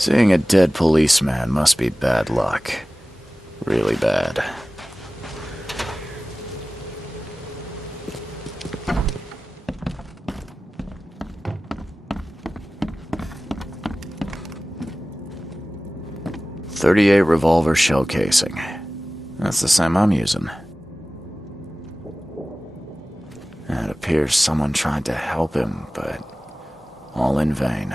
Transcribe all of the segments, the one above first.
Seeing a dead policeman must be bad luck. Really bad. .38 revolver shell casing. That's the same I'm using. It appears someone tried to help him, but all in vain.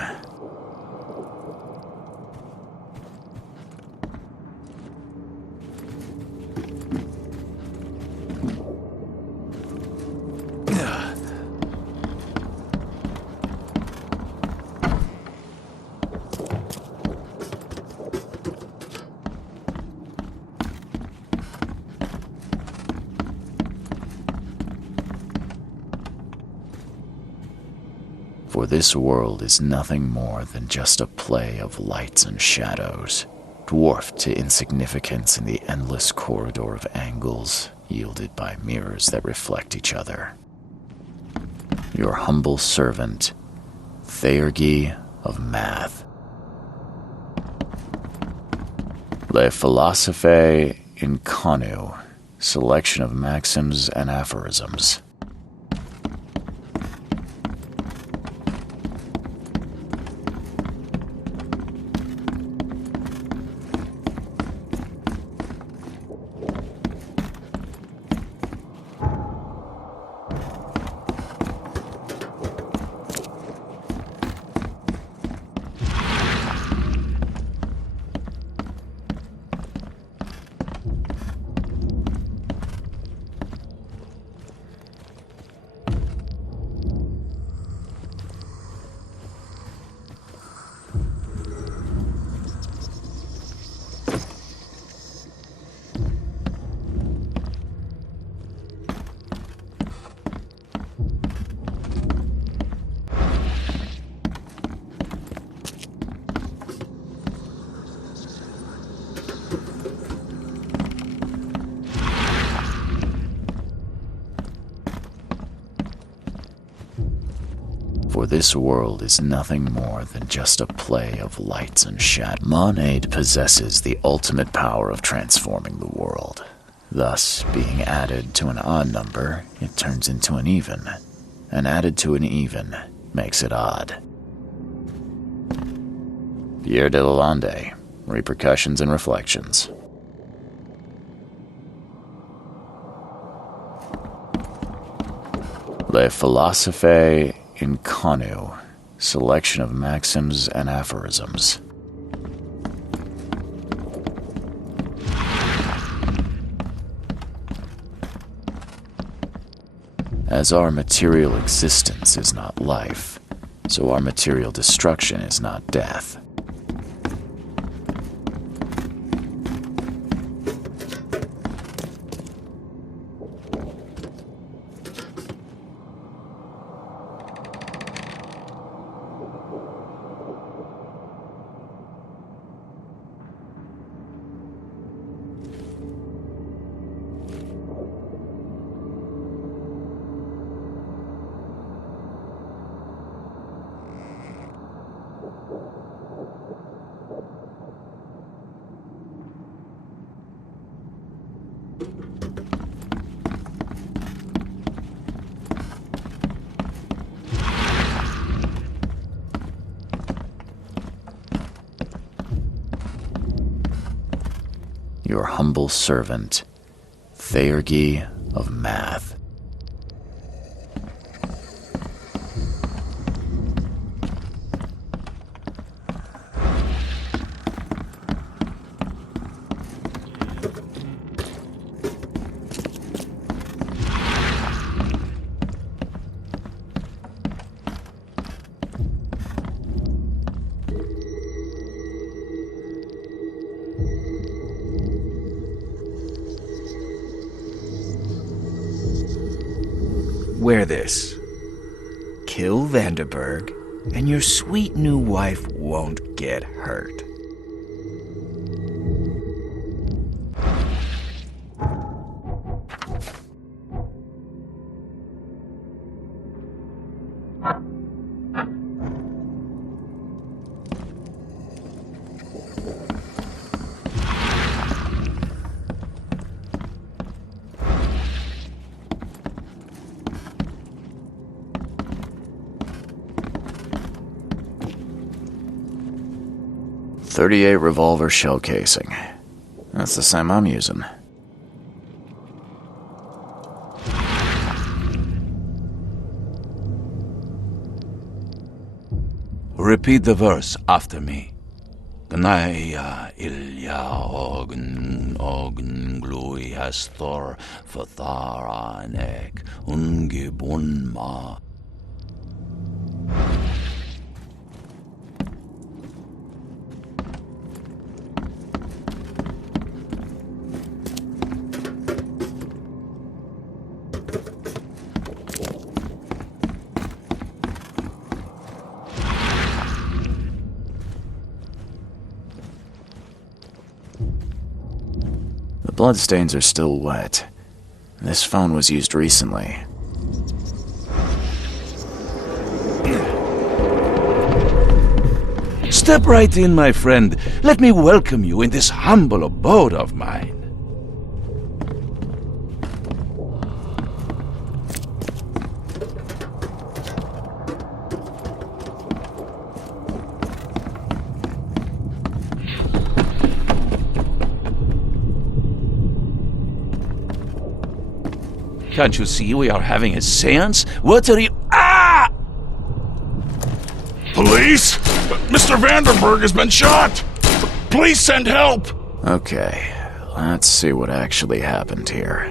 For this world is nothing more than just a play of lights and shadows, dwarfed to insignificance in the endless corridor of angles yielded by mirrors that reflect each other. Your humble servant, Theurgy of Math. Le Philosophe Inconu, selection of maxims and aphorisms. For this world is nothing more than just a play of lights and shadows. Monade possesses the ultimate power of transforming the world. Thus, being added to an odd number, it turns into an even, and added to an even makes it odd. Pierre de Lalande, Repercussions and Reflections. Le Philosophe Inconu, selection of maxims and aphorisms. As our material existence is not life, so our material destruction is not death. Your humble servant, Theurgy of Math. Wear this. Kill Vanderberg, and your sweet new wife won't get hurt. .38 revolver shell casing. That's the same I'm using. Repeat the verse after me. Gnaya ilya ogn glui hastor fatharanek ungibunma. The bloodstains are still wet. This phone was used recently. Step right in, my friend. Let me welcome you in this humble abode of mine. Can't you see we are having a seance? What are you— Ah! Police? Mr. Vanderberg has been shot! Please send help! Okay, let's see what actually happened here.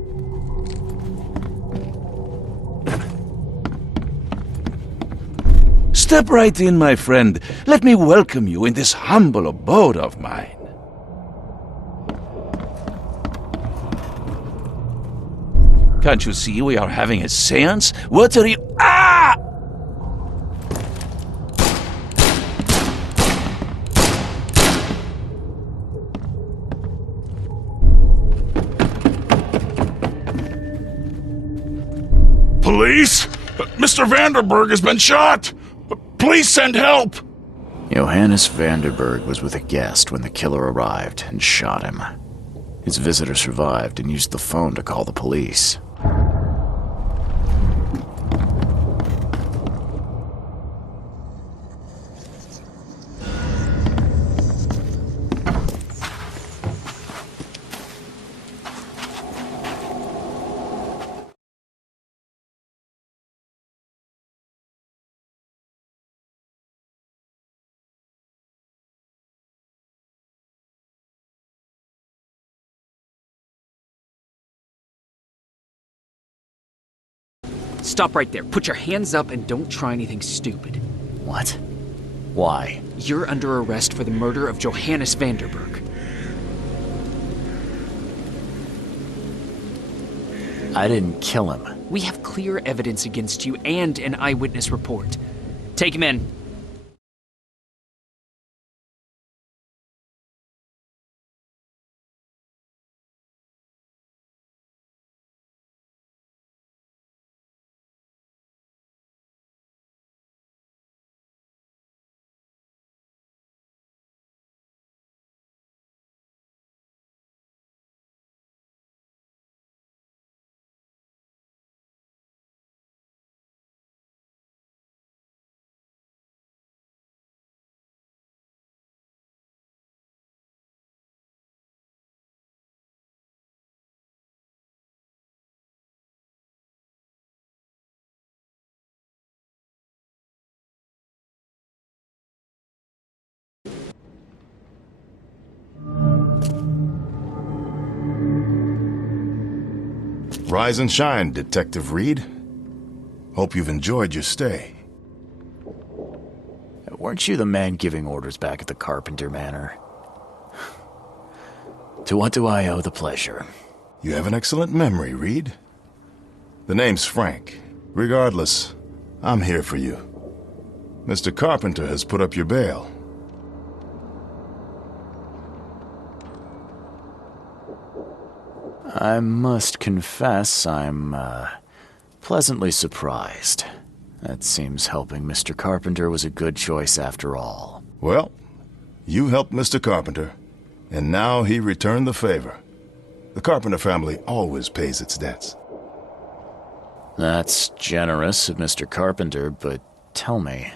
Step right in, my friend. Let me welcome you in this humble abode of mine. Can't you see we are having a seance? What are you— Ah! Police? Mr. Vanderberg has been shot! Please send help! Johannes Vanderberg was with a guest when the killer arrived and shot him. His visitor survived and used the phone to call the police. Stop right there. Put your hands up and don't try anything stupid. What? Why? You're under arrest for the murder of Johannes Vanderberg. I didn't kill him. We have clear evidence against you and an eyewitness report. Take him in. Rise and shine, Detective Reed. Hope you've enjoyed your stay. Weren't you the man giving orders back at the Carpenter Manor? To what do I owe the pleasure? You have an excellent memory, Reed. The name's Frank. Regardless, I'm here for you. Mr. Carpenter has put up your bail. I must confess I'm, pleasantly surprised. That seems helping Mr. Carpenter was a good choice after all. Well, you helped Mr. Carpenter, and now he returned the favor. The Carpenter family always pays its debts. That's generous of Mr. Carpenter, but tell me,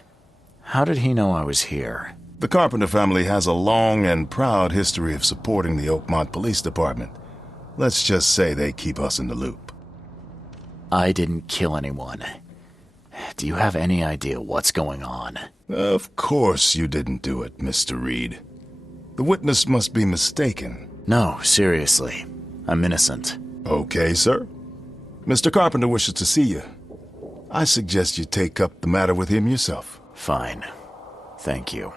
how did he know I was here? The Carpenter family has a long and proud history of supporting the Oakmont Police Department. Let's just say they keep us in the loop. I didn't kill anyone. Do you have any idea what's going on? Of course you didn't do it, Mr. Reed. The witness must be mistaken. No, seriously. I'm innocent. Okay, sir. Mr. Carpenter wishes to see you. I suggest you take up the matter with him yourself. Fine. Thank you.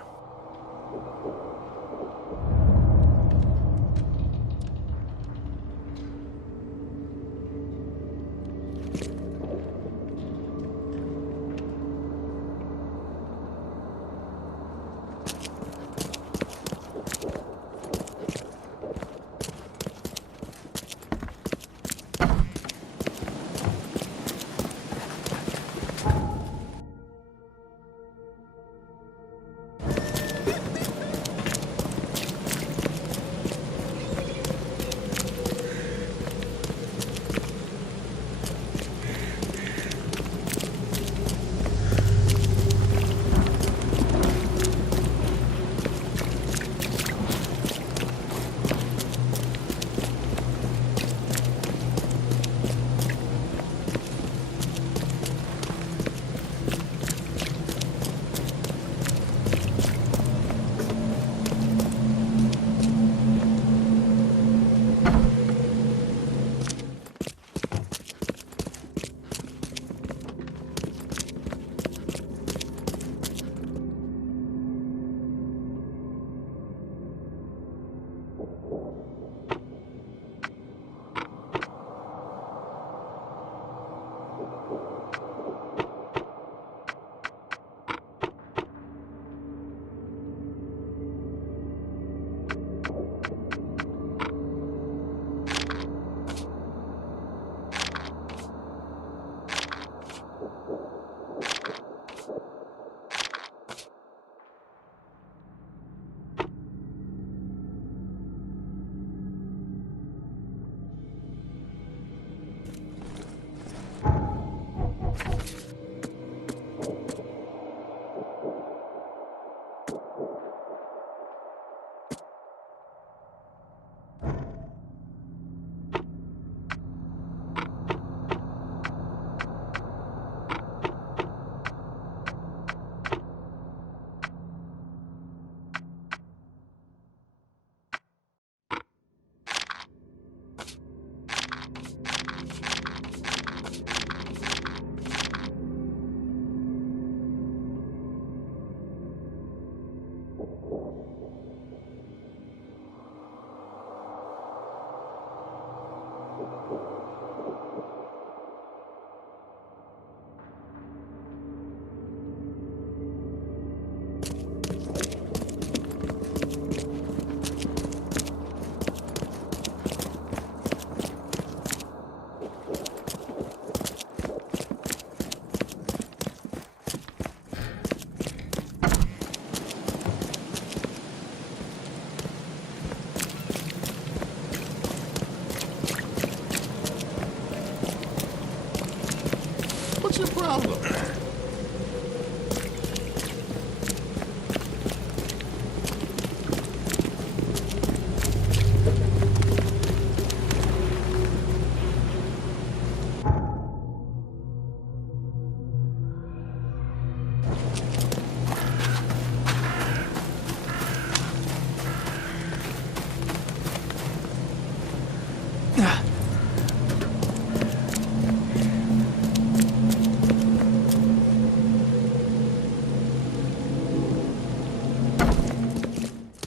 What's your problem?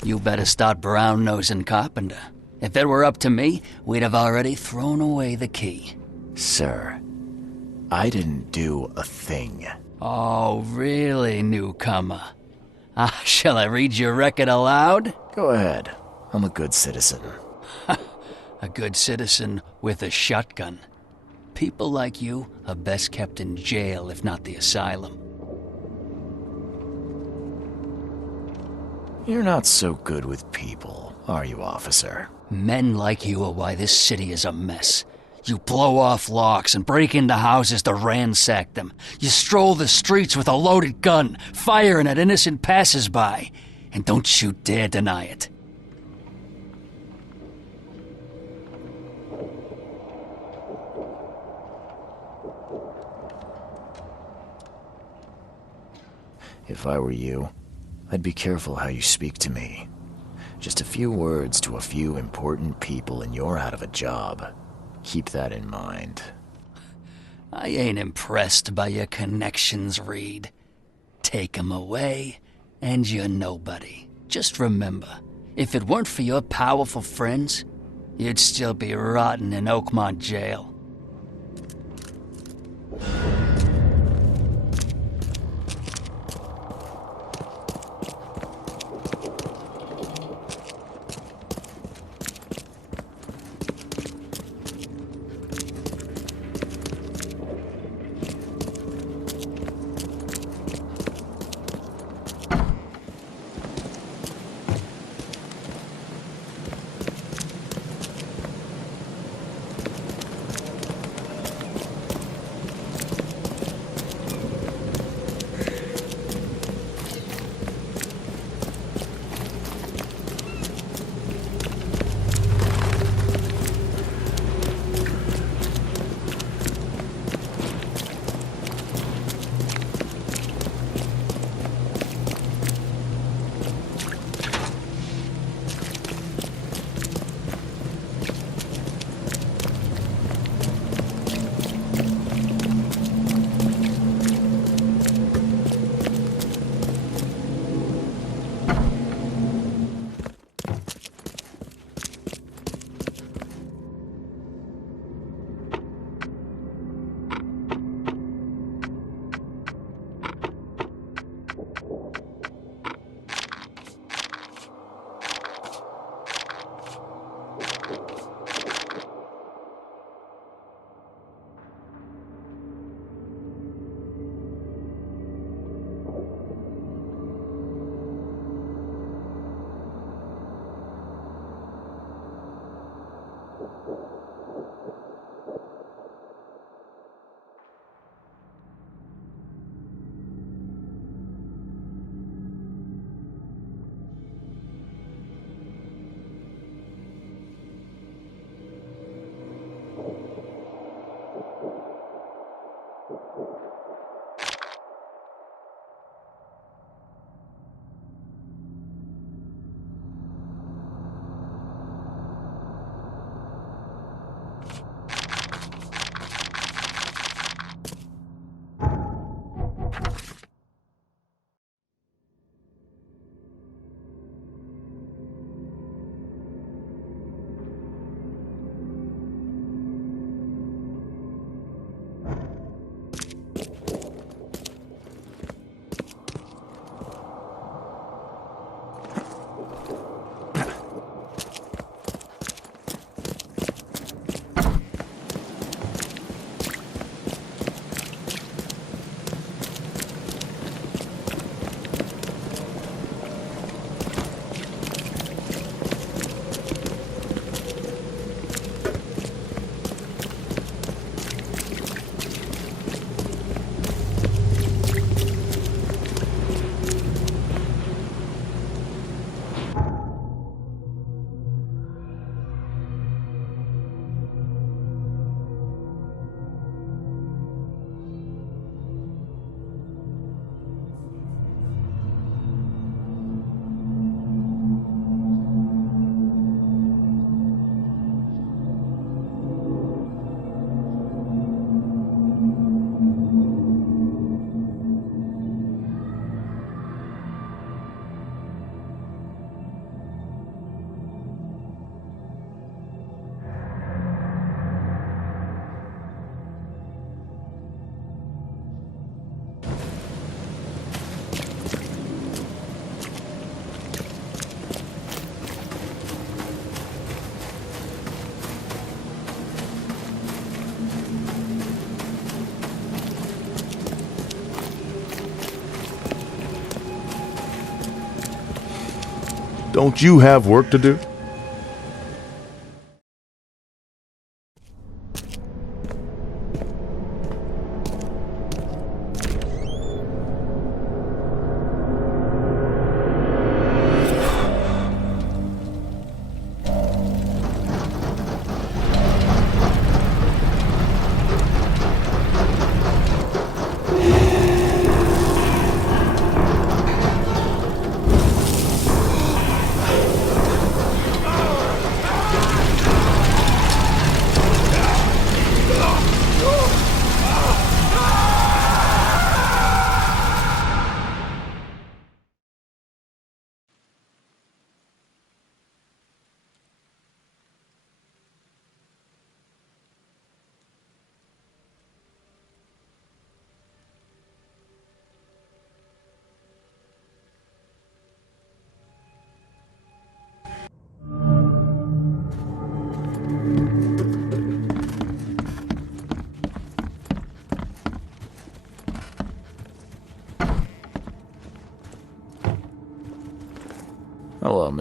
You better start brown-nosing Carpenter. If it were up to me, we'd have already thrown away the key. Sir, I didn't do a thing. Oh, really, newcomer? Shall I read your record aloud? Go ahead. I'm a good citizen. A good citizen with a shotgun. People like you are best kept in jail, if not the asylum. You're not so good with people, are you, officer? Men like you are why this city is a mess. You blow off locks and break into houses to ransack them. You stroll the streets with a loaded gun, firing at innocent passers-by. and don't you dare deny it. If I were you, I'd be careful how you speak to me. Just a few words to a few important people and you're out of a job. Keep that in mind. I ain't impressed by your connections, Reed. Take 'em away, and you're nobody. Just remember, if it weren't for your powerful friends, you'd still be rotting in Oakmont jail. Don't you have work to do?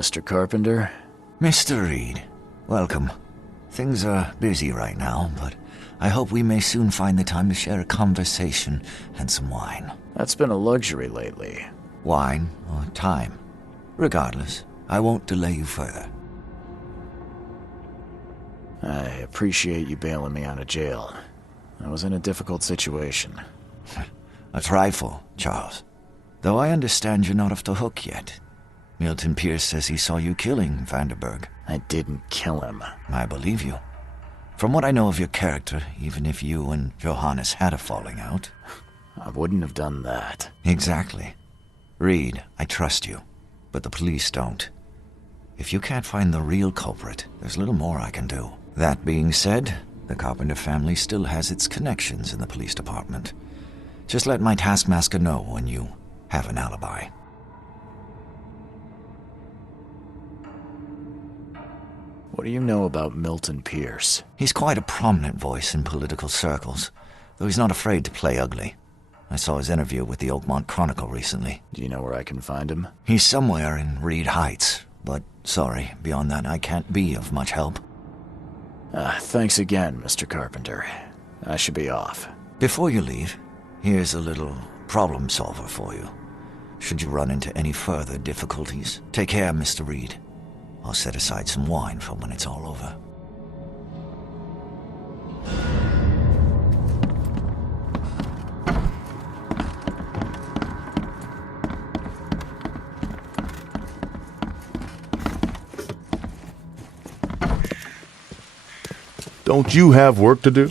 Mr. Carpenter. Mr. Reed, welcome. Things are busy right now, but I hope we may soon find the time to share a conversation and some wine. That's been a luxury lately. Wine or time. Regardless, I won't delay you further. I appreciate you bailing me out of jail. I was in a difficult situation. A trifle, Charles. Though I understand you're not off the hook yet. Milton Pierce says he saw you killing Vanderberg. I didn't kill him. I believe you. From what I know of your character, even if you and Johannes had a falling out... I wouldn't have done that. Exactly. Reed, I trust you, but the police don't. If you can't find the real culprit, there's little more I can do. That being said, the Carpenter family still has its connections in the police department. Just let my taskmaster know when you have an alibi. What do you know about Milton Pierce? He's quite a prominent voice in political circles, though he's not afraid to play ugly. I saw his interview with the Oakmont Chronicle recently. Do you know where I can find him? He's somewhere in Reed Heights, but sorry, beyond that I can't be of much help. Thanks again, Mr. Carpenter. I should be off. Before you leave, here's a little problem solver for you. Should you run into any further difficulties, take care, Mr. Reed. I'll set aside some wine for when it's all over. Don't you have work to do?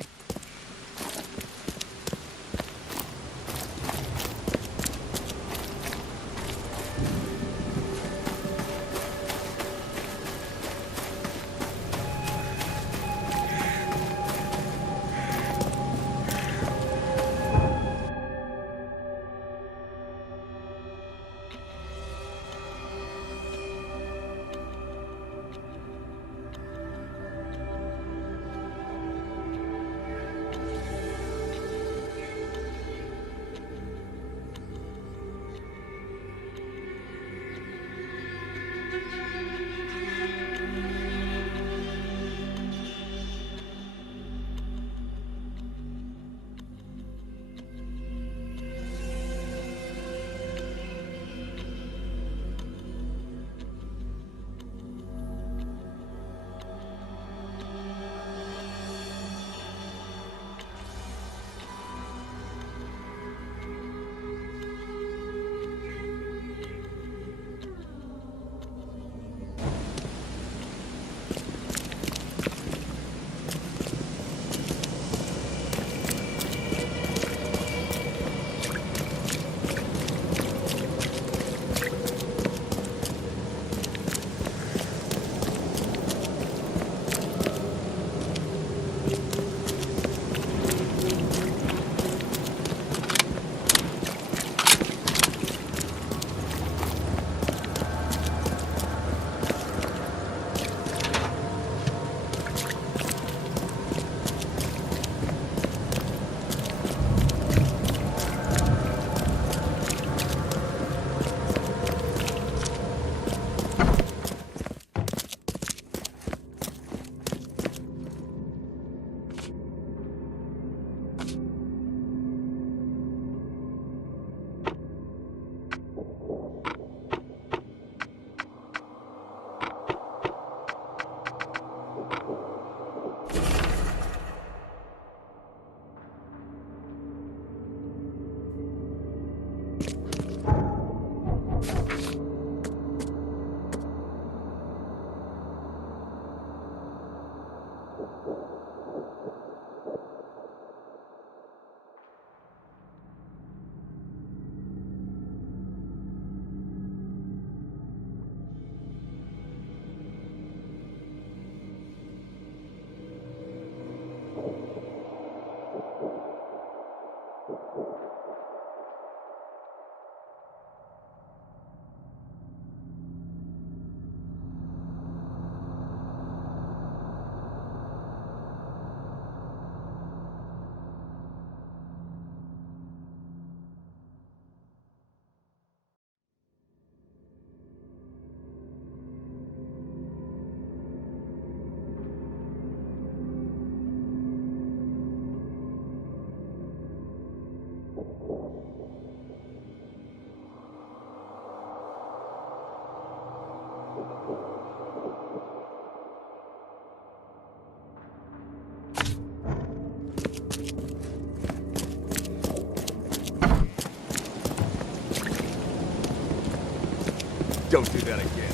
Don't do that again.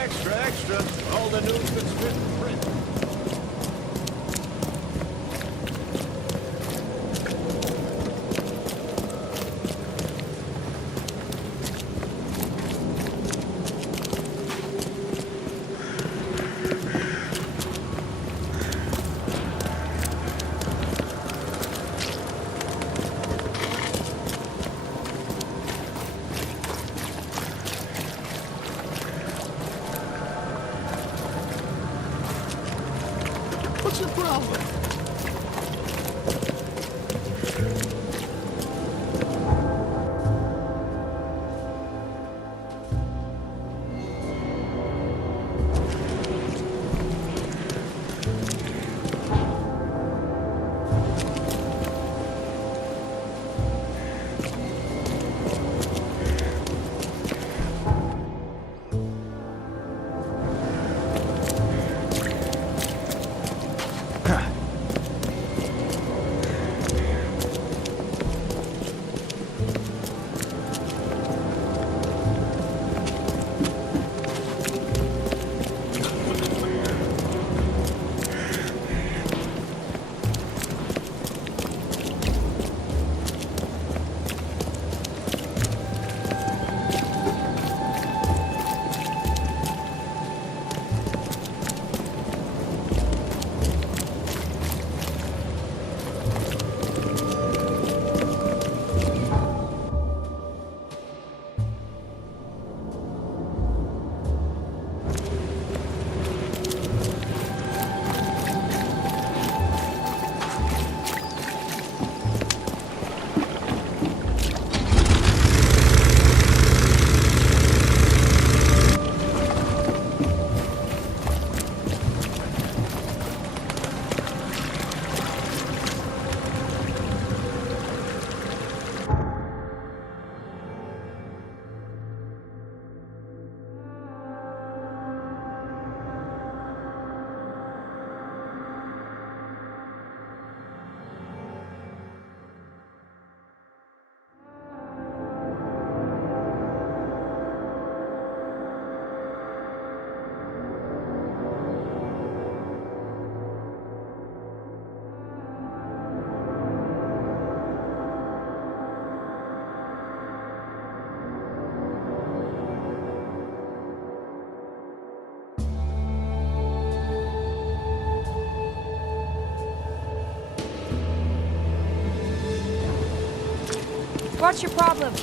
Extra, extra. All the news that's fit in print. What's your problem? What's your problem?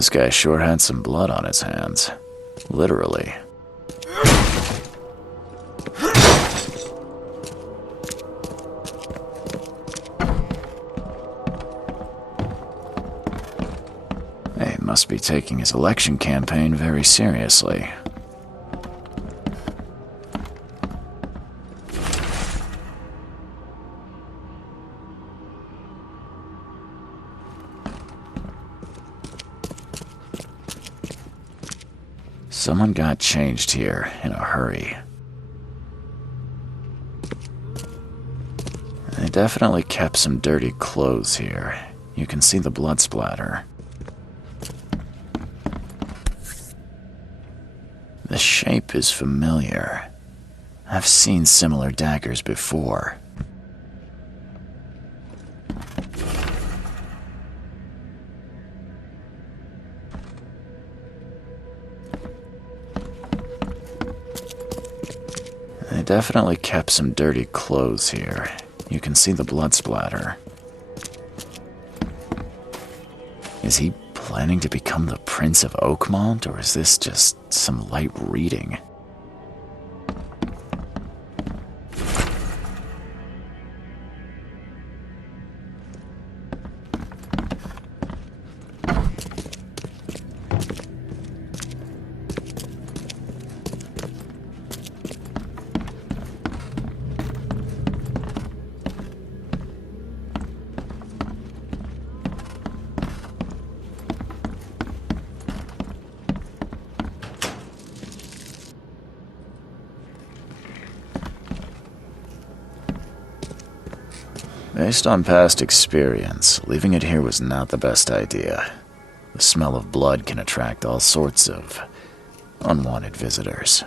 This guy sure had some blood on his hands. Literally. He must be taking his election campaign very seriously. Someone got changed here in a hurry. They definitely kept some dirty clothes here. You can see the blood splatter. The shape is familiar. I've seen similar daggers before. definitely kept some dirty clothes here. You can see the blood splatter. Is he planning to become the Prince of Oakmont, or is this just some light reading? Based on past experience, leaving it here was not the best idea. The smell of blood can attract all sorts of unwanted visitors.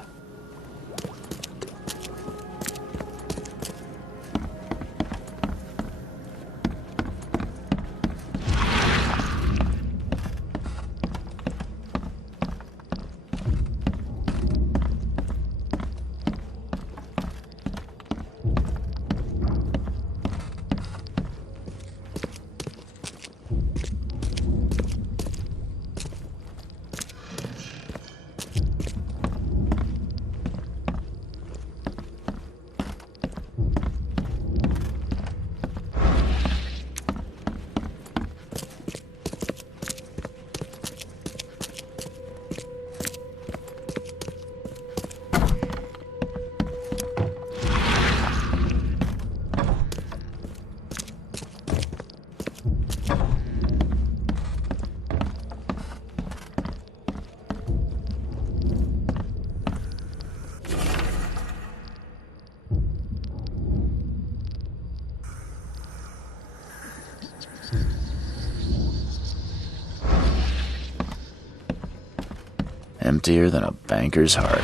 Emptier than a banker's heart.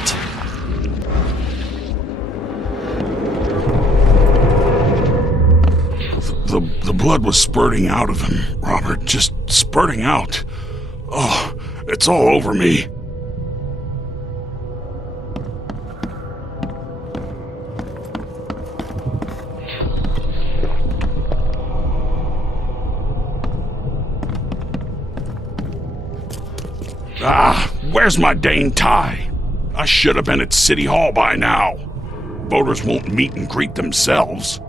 The blood was spurting out of him, Robert. Just spurting out. Oh, it's all over me. Ah, where's my dang tie? I should have been at City Hall by now. Voters won't meet and greet themselves.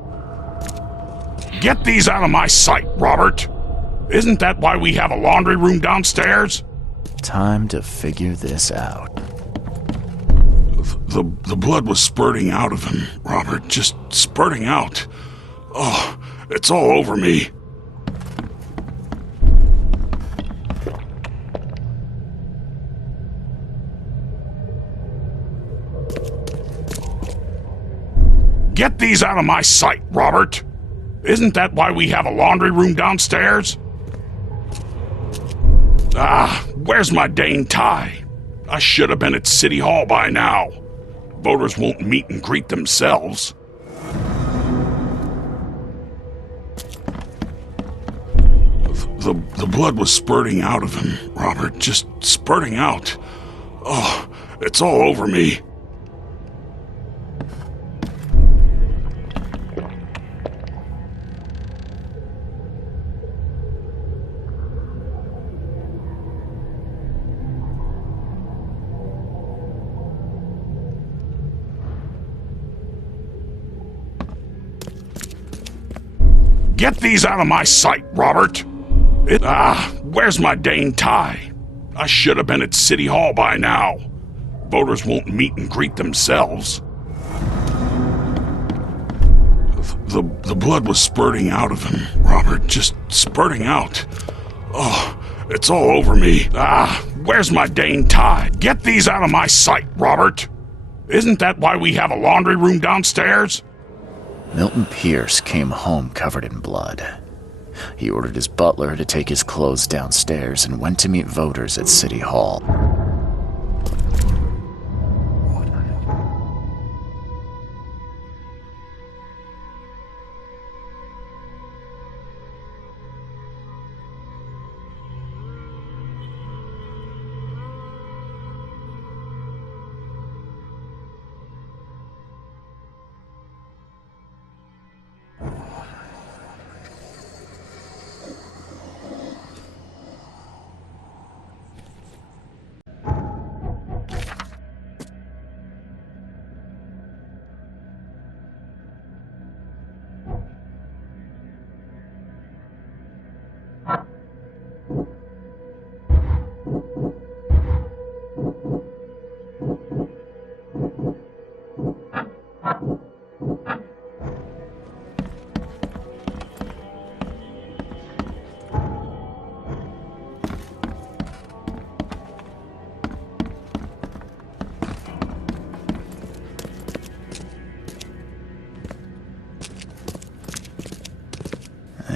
Get these out of my sight, Robert. Isn't that why we have a laundry room downstairs? Time to figure this out. The blood was spurting out of him, Robert. Just spurting out. Oh, it's all over me. Get these out of my sight, Robert. Isn't that why we have a laundry room downstairs? Ah, where's my dang tie? I should have been at City Hall by now. Voters won't meet and greet themselves. The blood was spurting out of him, Robert. Just spurting out. Oh, it's all over me. Get these out of my sight, Robert. Where's my dang tie? I should have been at City Hall by now. Voters won't meet and greet themselves. The blood was spurting out of him, Robert. Just spurting out. Oh, it's all over me. Where's my dang tie? Get these out of my sight, Robert. Isn't that why we have a laundry room downstairs? Milton Pierce came home covered in blood. He ordered his butler to take his clothes downstairs and went to meet voters at City Hall.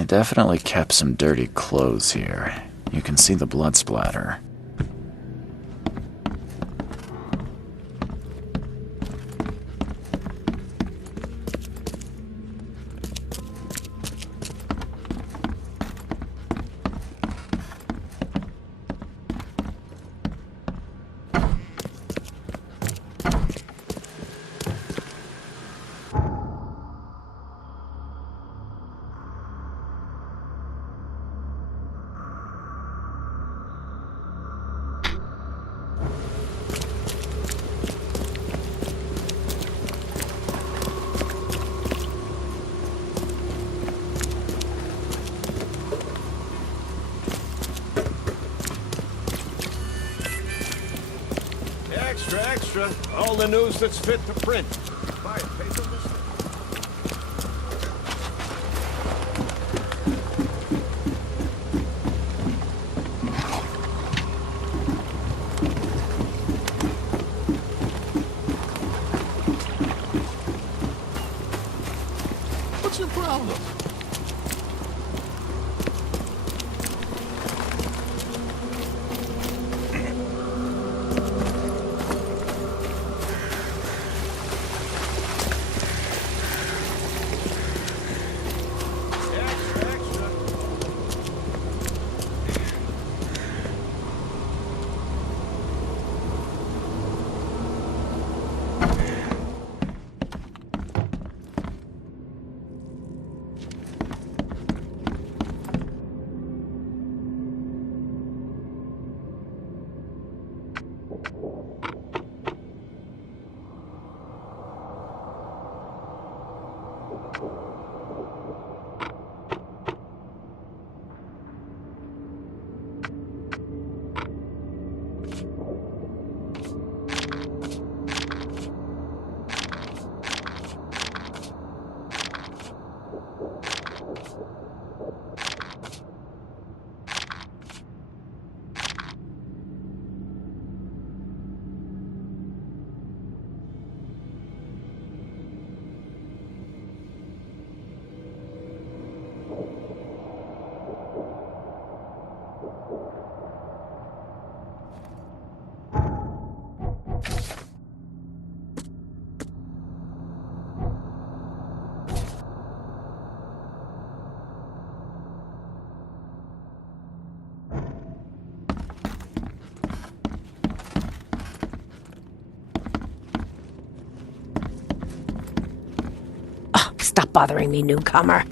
They definitely kept some dirty clothes here. You can see the blood splatter. Extra, extra. All the news that's fit to print. Buy a paper, mister? What's your problem? Extra, extra. Stop bothering me, newcomer.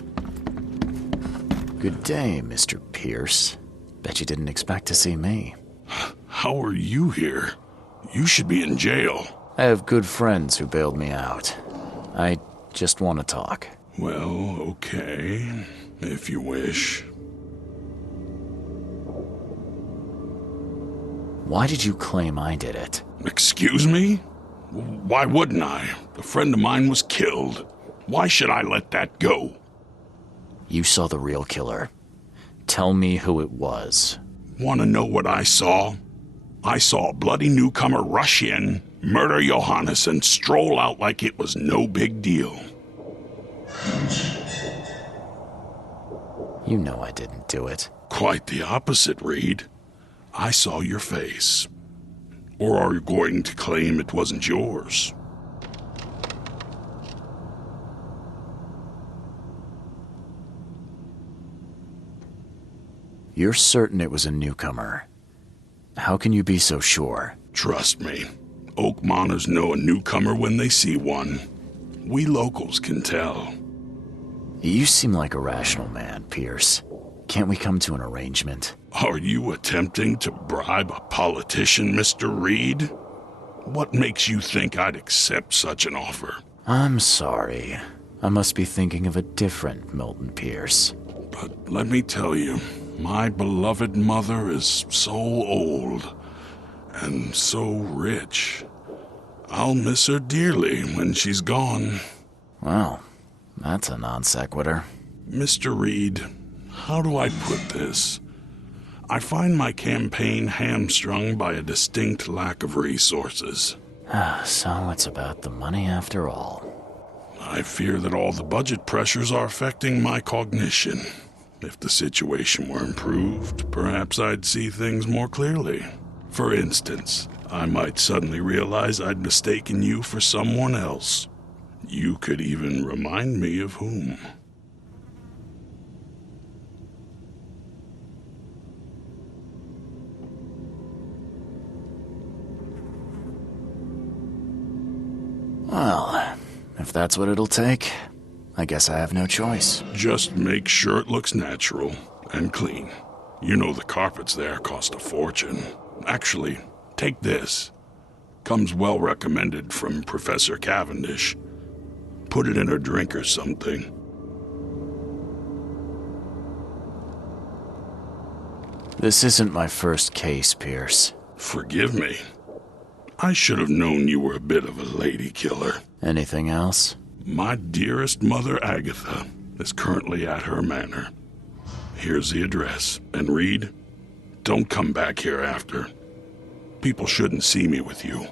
Good day, Mr. Pierce. Bet you didn't expect to see me. How are you here? You should be in jail. I have good friends who bailed me out. I just want to talk. Well, okay, if you wish. Why did you claim I did it? Excuse me? Why wouldn't I? A friend of mine was killed. Why should I let that go? You saw the real killer. Tell me who it was. Want to know what I saw? I saw a bloody newcomer rush in, murder Johannes, and stroll out like it was no big deal. You know I didn't do it. Quite the opposite, Reed. I saw your face. Or are you going to claim it wasn't yours? You're certain it was a newcomer. How can you be so sure? Trust me, Oakmoners know a newcomer when they see one. We locals can tell. You seem like a rational man, Pierce. Can't we come to an arrangement? Are you attempting to bribe a politician, Mr. Reed? What makes you think I'd accept such an offer? I'm sorry. I must be thinking of a different Milton Pierce. But let me tell you, my beloved mother is so old and so rich. I'll miss her dearly when she's gone. Well, that's a non sequitur. Mr. Reed, how do I put this? I find my campaign hamstrung by a distinct lack of resources. So it's about the money after all. I fear that all the budget pressures are affecting my cognition. If the situation were improved, perhaps I'd see things more clearly. For instance, I might suddenly realize I'd mistaken you for someone else. You could even remind me of whom. Well, if that's what it'll take, I guess I have no choice. Just make sure it looks natural and clean. You know the carpets there cost a fortune. Actually, take this. Comes well recommended from Professor Cavendish. Put it in a drink or something. This isn't my first case, Pierce. Forgive me. I should have known you were a bit of a lady killer. Anything else? My dearest mother, Agatha, is currently at her manor. Here's the address. And Reed, don't come back here after. People shouldn't see me with you.